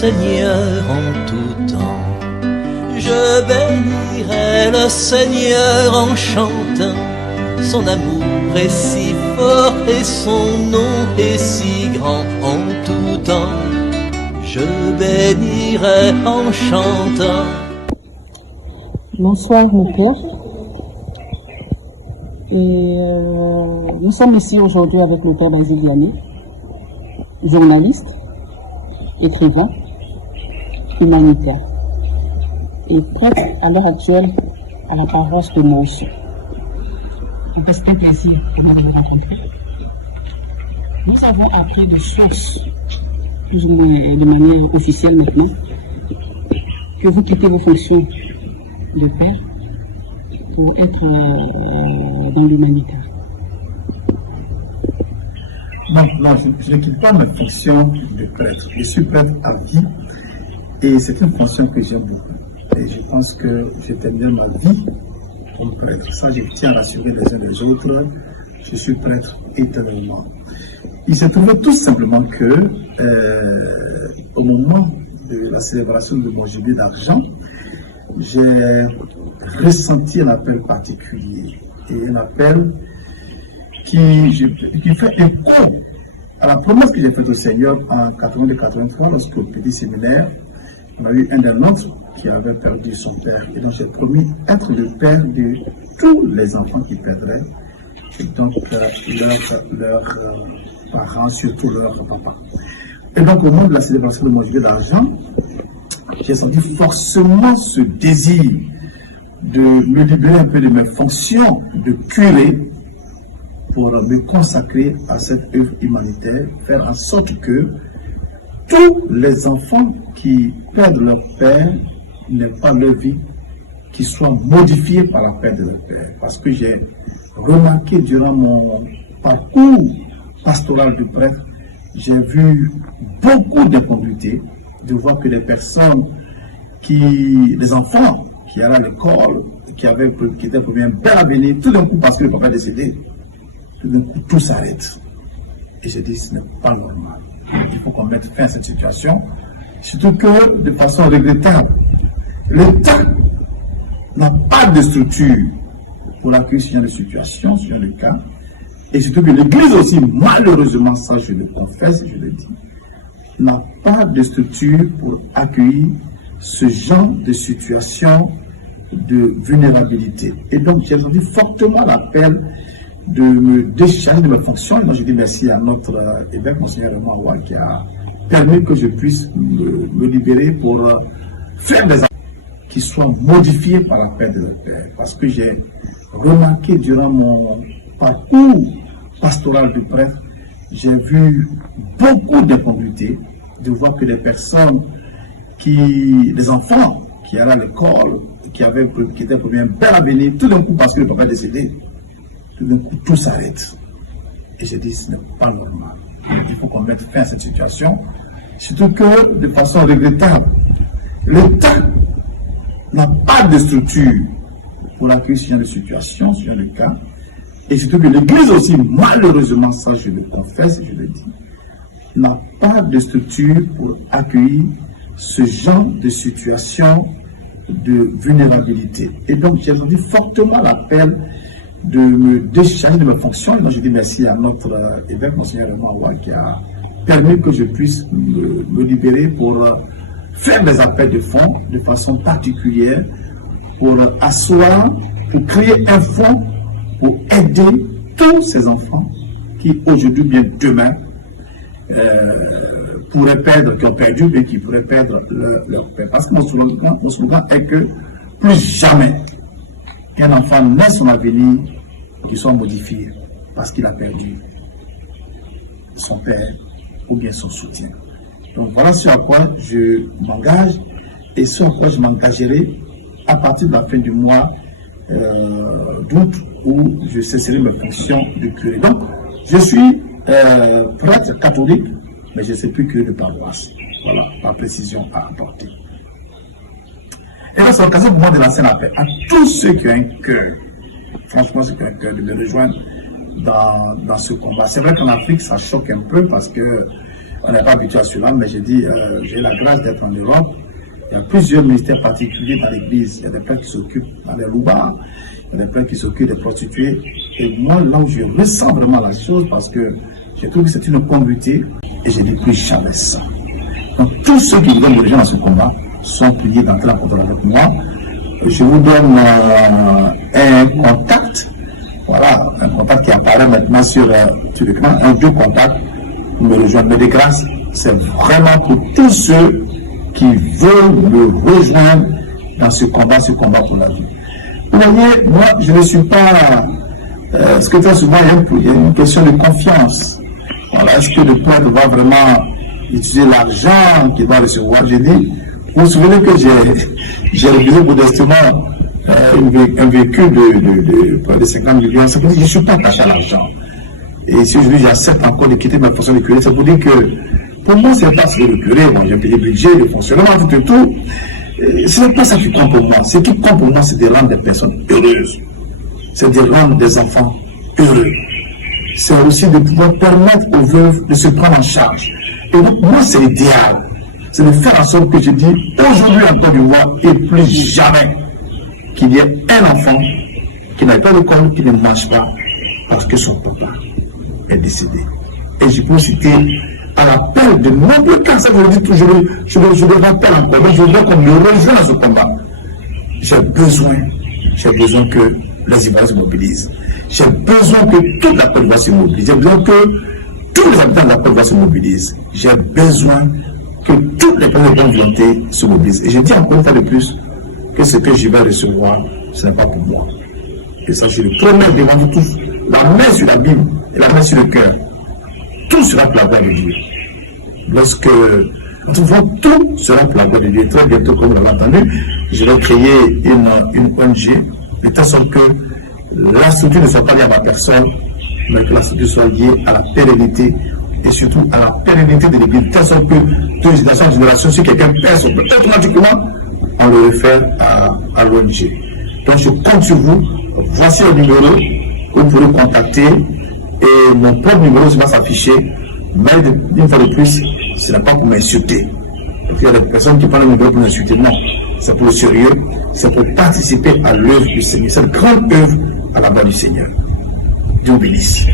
Seigneur en tout temps. Je bénirai le Seigneur en chantant. Son amour est si fort et son nom est si grand en tout temps. Je bénirai en chantant. Bonsoir mon père. Et nous sommes ici aujourd'hui avec mon père Basile Vianney, journaliste, écrivain, humanitaire et prêtre à l'heure actuelle à la paroisse de Monceau. C'est un plaisir de vous rencontrer. Nous avons appris de sources, plus ou moins de manière officielle maintenant, que vous quittez vos fonctions de père pour être dans l'humanitaire. Non, je ne quitte pas ma fonction de prêtre. Je suis prêtre à vie et c'est une fonction que j'aime beaucoup. Et je pense que je termine ma vie comme prêtre. Ça, je tiens à rassurer les uns les autres. Je suis prêtre éternellement. Il s'est trouvé tout simplement que au moment de la célébration de mon jubilé d'argent, j'ai ressenti un appel particulier et un appel qui fait écho à la promesse que j'ai faite au Seigneur en 82-83 lorsque au petit séminaire, on a eu un des nôtres qui avait perdu son père et donc j'ai promis être le père de tous les enfants qui perdraient et donc leurs parents, surtout leurs papas. Et donc au moment de la célébration de mon jubilé d'argent, j'ai senti forcément ce désir de me libérer un peu de mes fonctions de curé pour me consacrer à cette œuvre humanitaire, faire en sorte que tous les enfants qui perdent leur père n'aient pas leur vie qui soit modifiée par la perte de leur père. Parce que j'ai remarqué durant mon parcours pastoral de prêtre, j'ai vu beaucoup d'incongruités, de voir que les personnes les enfants qui allaient à l'école, qui étaient pour un bel avenir, tout d'un coup, parce que le papa est décédé, tout d'un coup, tout s'arrête. Et j'ai dit, ce n'est pas normal. Il faut qu'on mette fin à cette situation. Surtout que, de façon regrettable, l'État n'a pas de structure pour accueillir ce genre de situation, ce genre de cas. Et surtout que l'Église aussi, malheureusement, ça je le confesse, je le dis, n'a pas de structure pour accueillir ce genre de situation de vulnérabilité. Et donc, j'ai senti fortement l'appel de me décharger de mes fonctions. Et moi, je dis merci à notre évêque, Monseigneur Raymond Aoual, qui a permis que je puisse me libérer pour faire des actions qui soient modifiées par la perte de leur père. Parce que j'ai remarqué durant mon parcours pastoral de prêtre, j'ai vu beaucoup d'incongruités, de voir que les personnes les enfants qui allaient à l'école, qui étaient pour un bel avenir, tout d'un coup, parce que le papa est décédé, tout d'un coup, tout s'arrête. Et j'ai dit, ce n'est pas normal. Il faut qu'on mette fin à cette situation. Surtout que, de façon regrettable, l'État n'a pas de structure pour accueillir ce genre de situation, ce genre de cas. Et surtout que l'Église aussi, malheureusement, ça je le confesse, je le dis, n'a pas de structure pour accueillir ce genre de situation de vulnérabilité. Et donc, j'ai senti fortement l'appel de me décharger de mes fonctions. Et donc, je dis merci à notre évêque, Monseigneur Raymond Aoual, qui a permis que je puisse me libérer pour faire des appels de fonds de façon particulière, pour asseoir, pour créer un fonds pour aider tous ces enfants qui, aujourd'hui, bien demain, pourraient perdre, qui ont perdu, mais qui pourraient perdre leur père. Parce que mon slogan est que plus jamais qu'un enfant n'ait son avenir qui soit modifié parce qu'il a perdu son père ou bien son soutien. Donc voilà ce à quoi je m'engage et ce à quoi je m'engagerai à partir de la fin du mois d'août où je cesserai mes fonctions de curé. Donc je suis prêtre catholique, mais je ne sais plus curé de paroisse. Voilà, par précision à apporter. Et là, c'est l'occasion pour moi de lancer un appel à tous ceux qui ont un cœur, franchement, ceux qui ont un cœur, de me rejoindre dans ce combat. C'est vrai qu'en Afrique, ça choque un peu parce que On n'est pas habitué à cela, mais j'ai dit, j'ai la grâce d'être en Europe. Il y a plusieurs ministères particuliers dans l'église. Il y a des pères qui s'occupent des loubards, il y a des pères qui s'occupent des prostituées. Et moi, là où je ressens vraiment la chose, parce que je trouve que c'est une conduite, et je dis plus jamais ça. Donc, tous ceux qui veulent diriger dans ce combat sont priés d'entrer en contact avec moi. Je vous donne un contact, voilà, un contact qui apparaît maintenant sur l'écran, un vieux contact, me rejoindre. Mais de grâce, c'est vraiment pour tous ceux qui veulent me rejoindre dans ce combat pour la vie. Vous voyez, moi, je ne suis pas... parce que très souvent, il y a une question de confiance. Voilà, est-ce que le prêtre doit vraiment utiliser l'argent qu'il va recevoir? J'ai dit, vous vous souvenez que j'ai réalisé modestement un véhicule de près de 50 millions. C'est pour dire que je ne suis pas attaché à l'argent. Et si aujourd'hui j'accepte encore de quitter ma fonction de curé, c'est pour dire que pour moi, ce n'est pas ce que le curé, bon, j'ai payé le budget, le fonctionnement, tout. Ce n'est pas ça qui compte pour moi. Ce qui compte pour moi, c'est de rendre des personnes heureuses. C'est de rendre des enfants heureux. C'est aussi de pouvoir permettre aux veuves de se prendre en charge. Et donc, moi, c'est l'idéal. C'est de faire en sorte que je dis, aujourd'hui encore du mois, et plus jamais, qu'il y ait un enfant qui n'aille pas à l'école, qui ne mange pas, parce que son papa est décédé. Et je peux citer à l'appel de nombreux cas, ça je le dis toujours, je le rappelle encore, mais je veux qu'on me rejoigne dans ce combat. J'ai besoin que les Ivoiriens se mobilisent. J'ai besoin que toute la Côte d'Ivoire se mobilise. J'ai besoin que tous les habitants de la Côte d'Ivoire se mobilisent. J'ai besoin que toutes les personnes de bonne volonté se mobilisent. Et je dis encore une fois de plus que ce que je vais recevoir, ce n'est pas pour moi. Et ça, je le promets devant vous tous, la main sur la Bible et la main sur le cœur. Tout sera pour la gloire de Dieu. Lorsque nous trouvons tout sera pour la gloire de Dieu. Très bientôt, comme vous l'avez entendu, je vais créer une ONG, de telle sorte que la structure ne soit pas liée à ma personne, mais que la structure soit liée à la pérennité et surtout à la pérennité de l'Église, de telle sorte que de génération en génération, si quelqu'un perd son peut automatiquement, on le réfère à l'ONG. Donc je compte sur vous. Voici le numéro que vous pourrez contacter. Et mon propre numéro va s'afficher, mais une fois de plus, ce n'est pas pour m'insulter. Il y a des personnes qui prennent le numéro pour m'insulter. Non, c'est pour le sérieux, c'est pour participer à l'œuvre du Seigneur, cette grande œuvre à la base du Seigneur. Dieu bénisse.